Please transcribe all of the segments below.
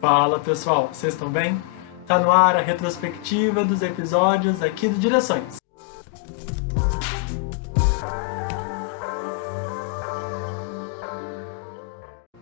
Fala pessoal, vocês estão bem? Tá no ar a retrospectiva dos episódios aqui do Direções.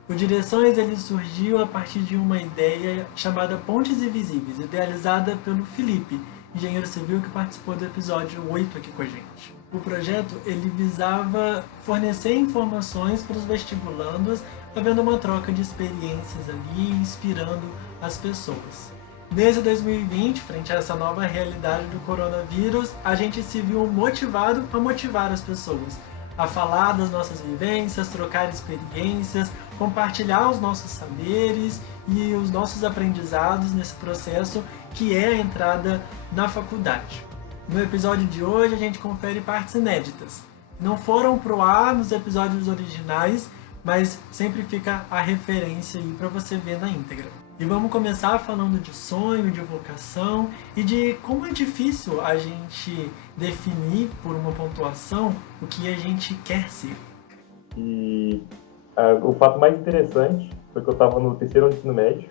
O Direções ele surgiu a partir de uma ideia chamada Pontes Invisíveis, idealizada pelo Felipe, engenheiro civil que participou do episódio 8 aqui com a gente. O projeto ele visava fornecer informações para os vestibulandos, havendo uma troca de experiências ali, inspirando as pessoas. Desde 2020, frente a essa nova realidade do coronavírus, a gente se viu motivado a motivar as pessoas, a falar das nossas vivências, trocar experiências, compartilhar os nossos saberes e os nossos aprendizados nesse processo que é a entrada na faculdade. No episódio de hoje a gente confere partes inéditas. Não foram pro ar nos episódios originais, mas sempre fica a referência aí para você ver na íntegra. E vamos começar falando de sonho, de vocação e de como é difícil a gente definir por uma pontuação o que a gente quer ser. E o fato mais interessante foi que eu estava no terceiro ano do ensino médio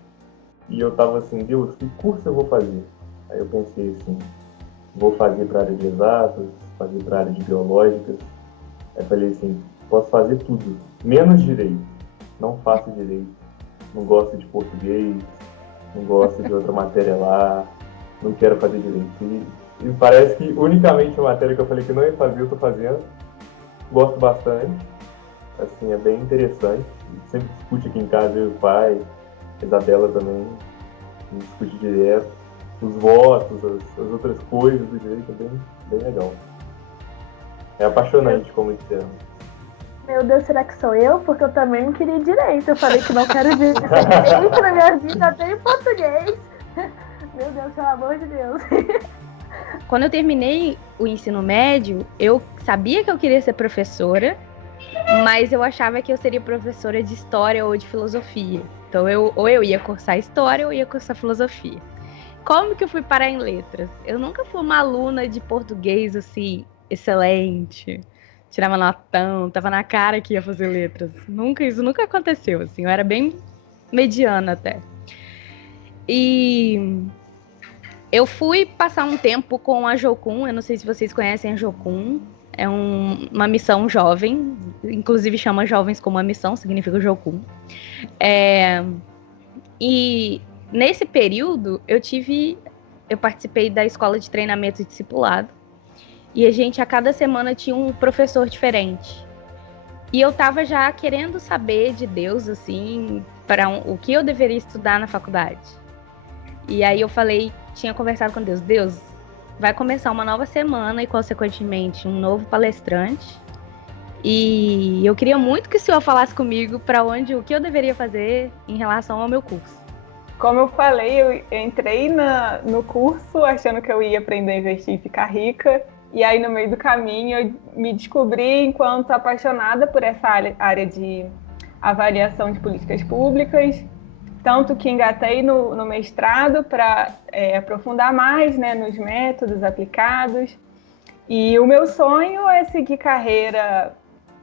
e eu estava assim, Deus, que curso eu vou fazer? Aí eu pensei assim, vou fazer para a área de exatas, fazer para a área de biológicas. Aí eu falei assim, posso fazer tudo, menos direito. Não faço direito, não gosto de português, não gosto de outra matéria lá, não quero fazer direito. E parece que unicamente a matéria que eu falei que não ia fazer, eu estou fazendo. Gosto bastante, assim, é bem interessante. Sempre discute aqui em casa, eu e o pai, a Isabela também, discute direto. Os votos, as outras coisas do direito, é bem legal. É apaixonante como isso é. Meu Deus, será que sou eu? Porque eu também queria direito. Eu falei que não quero direito na minha vida, até em português. Meu Deus, pelo amor de Deus. Quando eu terminei o ensino médio, eu sabia que eu queria ser professora, mas eu achava que eu seria professora de história ou de filosofia. Então, ou eu ia cursar história ou ia cursar filosofia. Como que eu fui parar em letras? Eu nunca fui uma aluna de português, assim, excelente. Tirava notão, tava na cara que ia fazer letras. Isso nunca aconteceu, assim. Eu era bem mediana até. E eu fui passar um tempo com a Jocum. Eu não sei se vocês conhecem a Jocum. É uma missão jovem. Inclusive chama jovens como uma missão, significa Jocum. E nesse período, eu participei da escola de treinamento e discipulado. E a cada semana tinha um professor diferente. E eu tava já querendo saber de Deus, assim, o que eu deveria estudar na faculdade. E aí eu tinha conversado com Deus. Deus, vai começar uma nova semana e, consequentemente, um novo palestrante. E eu queria muito que o Senhor falasse comigo o que eu deveria fazer em relação ao meu curso. Como eu falei, eu entrei no curso achando que eu ia aprender a investir e ficar rica. E aí, no meio do caminho, eu me descobri enquanto apaixonada por essa área de avaliação de políticas públicas. Tanto que engatei no mestrado para aprofundar mais, né, nos métodos aplicados. E o meu sonho é seguir carreira,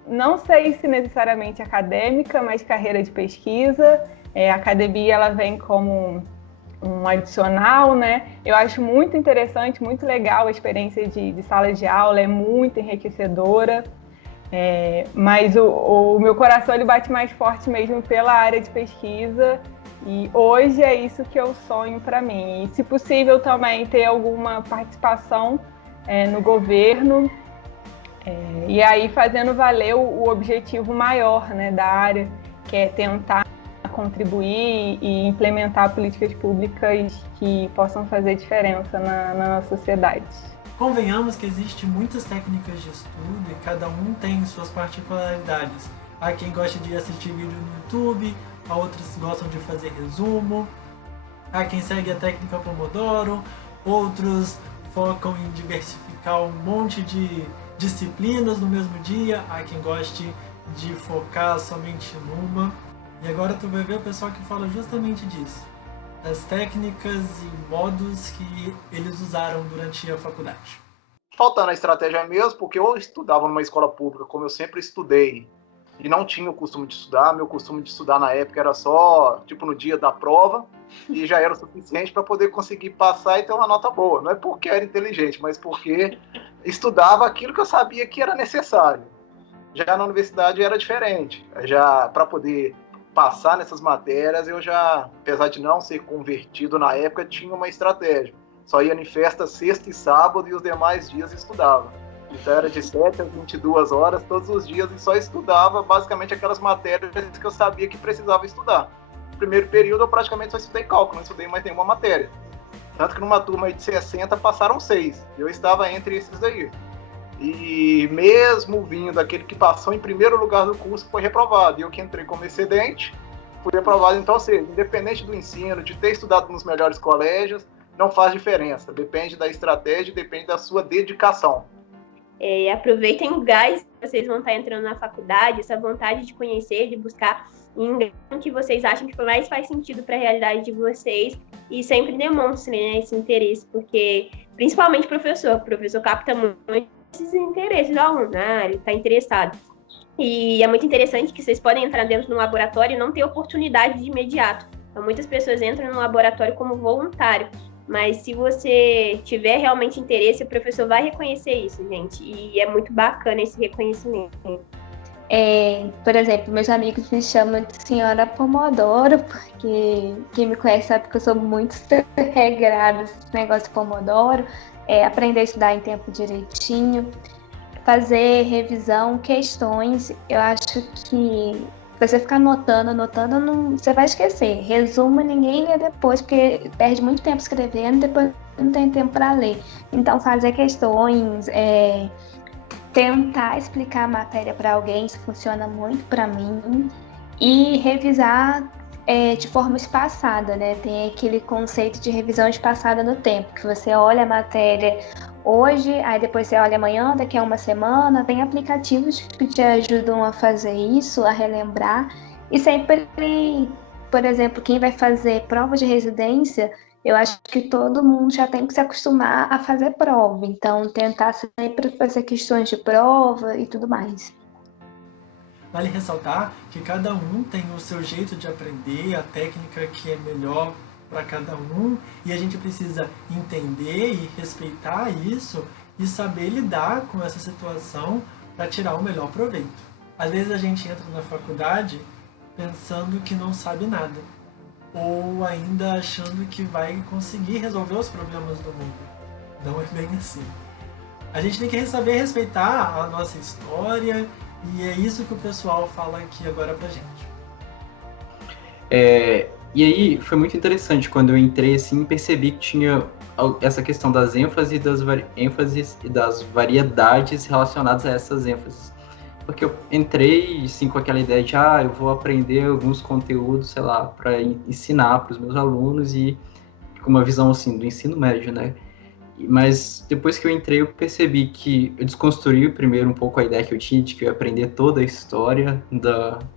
não sei se necessariamente acadêmica, mas carreira de pesquisa. A academia ela vem como um adicional, né? Eu acho muito interessante, muito legal a experiência de sala de aula, é muito enriquecedora, mas o meu coração ele bate mais forte mesmo pela área de pesquisa e hoje é isso que eu sonho para mim. E, se possível, também ter alguma participação no governo e aí fazendo valer o objetivo maior, né, da área, que é tentar contribuir e implementar políticas públicas que possam fazer diferença na nossa sociedade. Convenhamos que existem muitas técnicas de estudo e cada um tem suas particularidades. Há quem gosta de assistir vídeo no YouTube, há outros gostam de fazer resumo, há quem segue a técnica Pomodoro, outros focam em diversificar um monte de disciplinas no mesmo dia, há quem goste de focar somente numa. E agora tu vai ver o pessoal que fala justamente disso, das técnicas e modos que eles usaram durante a faculdade. Faltando a estratégia mesmo, porque eu estudava numa escola pública, como eu sempre estudei, e não tinha o costume de estudar. Meu costume de estudar na época era só, tipo, no dia da prova, e já era o suficiente para poder conseguir passar e ter uma nota boa. Não é porque era inteligente, mas porque estudava aquilo que eu sabia que era necessário. Já na universidade era diferente. Já para poder passar nessas matérias, eu já, apesar de não ser convertido na época, tinha uma estratégia. Só ia em festa sexta e sábado e os demais dias estudava. Então era de 7 às 22 horas todos os dias e só estudava basicamente aquelas matérias que eu sabia que precisava estudar. No primeiro período eu praticamente só estudei cálculo, não estudei mais nenhuma matéria. Tanto que numa turma de 60 passaram 6. Eu estava entre esses daí. E mesmo vindo aquele que passou em primeiro lugar do curso foi reprovado. E eu que entrei como excedente, fui reprovado. Então, ou seja, independente do ensino, de ter estudado nos melhores colégios, não faz diferença. Depende da estratégia, depende da sua dedicação. Aproveitem o gás que vocês vão estar entrando na faculdade, essa vontade de conhecer, de buscar o que vocês acham que mais faz sentido para a realidade de vocês e sempre demonstrem, né, esse interesse, porque principalmente o professor capta muito esses interesses do aluno, né? Ele está interessado. E é muito interessante que vocês podem entrar dentro do laboratório e não ter oportunidade de imediato. Então, muitas pessoas entram no laboratório como voluntário, mas se você tiver realmente interesse, o professor vai reconhecer isso, gente. E é muito bacana esse reconhecimento. Por exemplo, meus amigos me chamam de Senhora Pomodoro, porque quem me conhece sabe que eu sou muito regrada nesse negócio de Pomodoro. Aprender a estudar em tempo direitinho, fazer revisão, questões. Eu acho que você ficar anotando, não, você vai esquecer. Resumo, ninguém lê depois, porque perde muito tempo escrevendo, depois não tem tempo para ler. Então, fazer questões, tentar explicar a matéria para alguém, isso funciona muito para mim. E revisar de forma espaçada, né? Tem aquele conceito de revisão espaçada no tempo, que você olha a matéria hoje, aí depois você olha amanhã, daqui a uma semana. Tem aplicativos que te ajudam a fazer isso, a relembrar. E sempre, por exemplo, quem vai fazer prova de residência, eu acho que todo mundo já tem que se acostumar a fazer prova. Então, tentar sempre fazer questões de prova e tudo mais. Vale ressaltar que cada um tem o seu jeito de aprender, a técnica que é melhor para cada um, e a gente precisa entender e respeitar isso e saber lidar com essa situação para tirar o melhor proveito. Às vezes a gente entra na faculdade pensando que não sabe nada, ou ainda achando que vai conseguir resolver os problemas do mundo. Não é bem assim. A gente tem que saber respeitar a nossa história, e é isso que o pessoal fala aqui agora pra gente. E aí foi muito interessante quando eu entrei assim, percebi que tinha essa questão das ênfases e das variedades relacionadas a essas ênfases. Porque eu entrei assim, com aquela ideia de eu vou aprender alguns conteúdos, sei lá, para ensinar para os meus alunos, e com uma visão assim do ensino médio, né? Mas depois que eu entrei, eu percebi que eu desconstruí primeiro um pouco a ideia que eu tinha de que eu ia aprender toda a história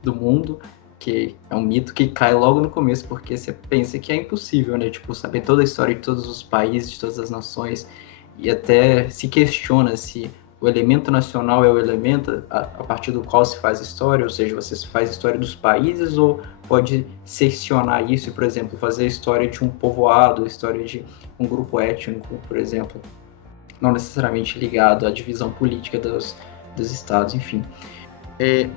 do mundo, que é um mito que cai logo no começo, porque você pensa que é impossível, né? Tipo, saber toda a história de todos os países, de todas as nações, e até se questiona se o elemento nacional é o elemento a partir do qual se faz história, ou seja, você faz história dos países ou pode seccionar isso e, por exemplo, fazer a história de um povoado, a história de um grupo étnico, por exemplo, não necessariamente ligado à divisão política dos estados, enfim.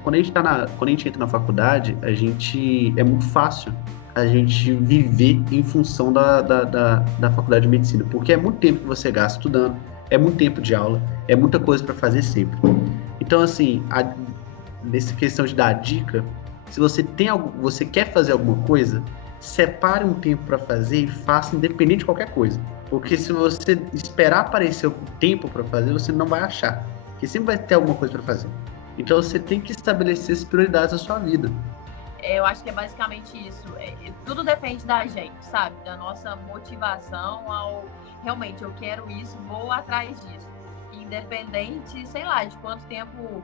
Quando a gente entra na faculdade, é muito fácil a gente viver em função da faculdade de medicina, porque é muito tempo que você gasta estudando, é muito tempo de aula, é muita coisa para fazer sempre. Então, assim, nessa questão de dar dica, se você você quer fazer alguma coisa, separe um tempo para fazer e faça independente de qualquer coisa. Porque se você esperar aparecer o tempo para fazer, você não vai achar, porque sempre vai ter alguma coisa para fazer. Então você tem que estabelecer as prioridades da sua vida. Eu acho que é basicamente isso. Tudo depende da gente, sabe? Da nossa motivação ao realmente eu quero isso, vou atrás disso. Independente, sei lá, de quanto tempo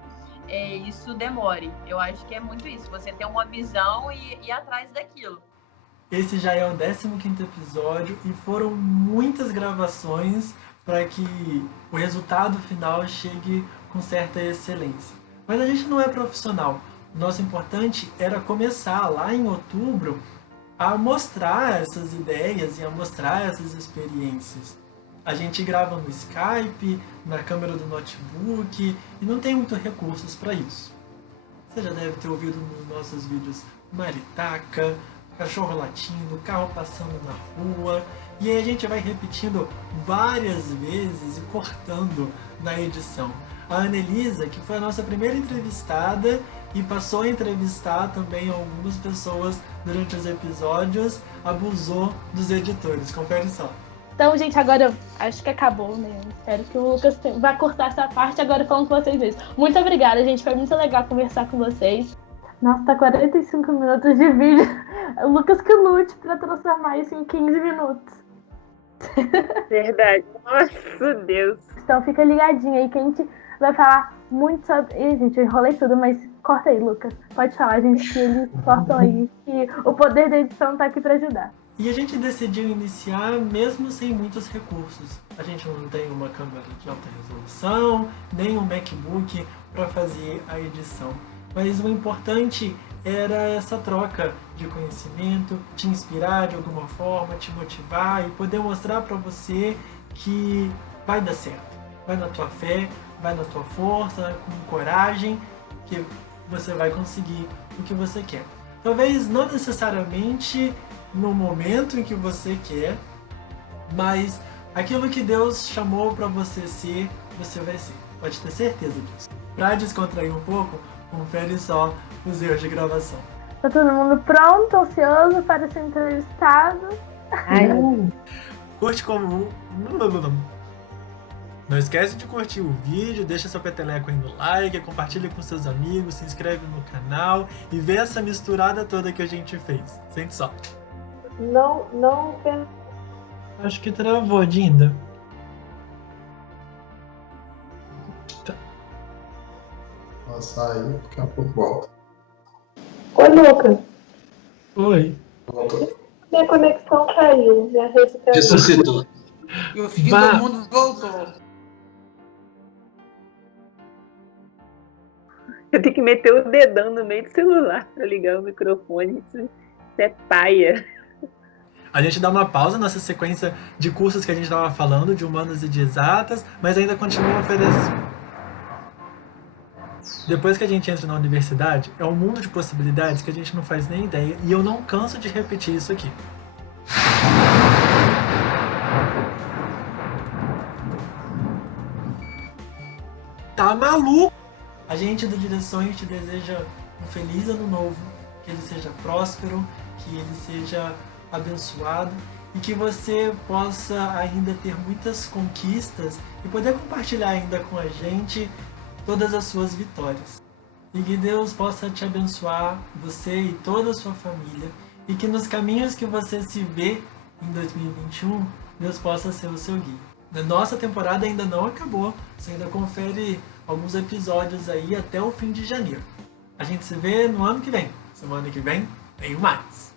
isso demore. Eu acho que é muito isso. Você ter uma visão e ir atrás daquilo. Esse já é o 15º episódio e foram muitas gravações para que o resultado final chegue com certa excelência. Mas a gente não é profissional. Nosso importante era começar lá em outubro a mostrar essas ideias e a mostrar essas experiências. A gente grava no Skype, na câmera do notebook, e não tem muitos recursos para isso. Você já deve ter ouvido nos nossos vídeos maritaca, cachorro latindo, carro passando na rua, e aí a gente vai repetindo várias vezes e cortando na edição. A Anelisa, que foi a nossa primeira entrevistada e passou a entrevistar também algumas pessoas durante os episódios, abusou dos editores. Confere só. Então, gente, agora acho que acabou, né? Espero que o Lucas vá cortar essa parte agora falando com vocês mesmo. Muito obrigada, gente. Foi muito legal conversar com vocês. Nossa, tá 45 minutos de vídeo. O Lucas que lute pra transformar isso em 15 minutos. Verdade. Nossa, Deus. Então fica ligadinho aí que a gente vai falar muito sobre... Ih, gente, eu enrolei tudo, mas corta aí, Lucas. Pode falar, gente, que eles cortam aí. Que o poder da edição tá aqui pra ajudar. E a gente decidiu iniciar mesmo sem muitos recursos. A gente não tem uma câmera de alta resolução, nem um MacBook para fazer a edição. Mas o importante era essa troca de conhecimento, te inspirar de alguma forma, te motivar e poder mostrar para você que vai dar certo. Vai na tua fé, vai na tua força, com coragem, que você vai conseguir o que você quer. Talvez não necessariamente no momento em que você quer, mas aquilo que Deus chamou para você ser, você vai ser. Pode ter certeza disso. Para descontrair um pouco, confere só os erros de gravação. Tá todo mundo pronto, ansioso para ser entrevistado? Curte como... Não esquece de curtir o vídeo, deixa seu peteleco aí no like, compartilha com seus amigos, se inscreve no canal e vê essa misturada toda que a gente fez. Sente só. Não. Acho que travou, Dinda. Tá. Passar aí, daqui a pouco volta. Oi, Lucas. Oi. Volta. Minha conexão caiu. Minha rede caiu. Ressuscitou. E o fim do mundo voltou. Eu tenho que meter o dedão no meio do celular pra ligar o microfone. Isso é paia. A gente dá uma pausa nessa sequência de cursos que a gente estava falando, de humanas e de exatas, mas ainda continua oferecendo. Depois que a gente entra na universidade, é um mundo de possibilidades que a gente não faz nem ideia, e eu não canso de repetir isso aqui. Tá maluco? A gente do Direções te deseja um feliz ano novo, que ele seja próspero, que ele seja abençoado e que você possa ainda ter muitas conquistas e poder compartilhar ainda com a gente todas as suas vitórias. E que Deus possa te abençoar, você e toda a sua família, e que nos caminhos que você se vê em 2021, Deus possa ser o seu guia. A nossa temporada ainda não acabou, você ainda confere alguns episódios aí até o fim de janeiro. A gente se vê no ano que vem. Semana que vem, tem mais!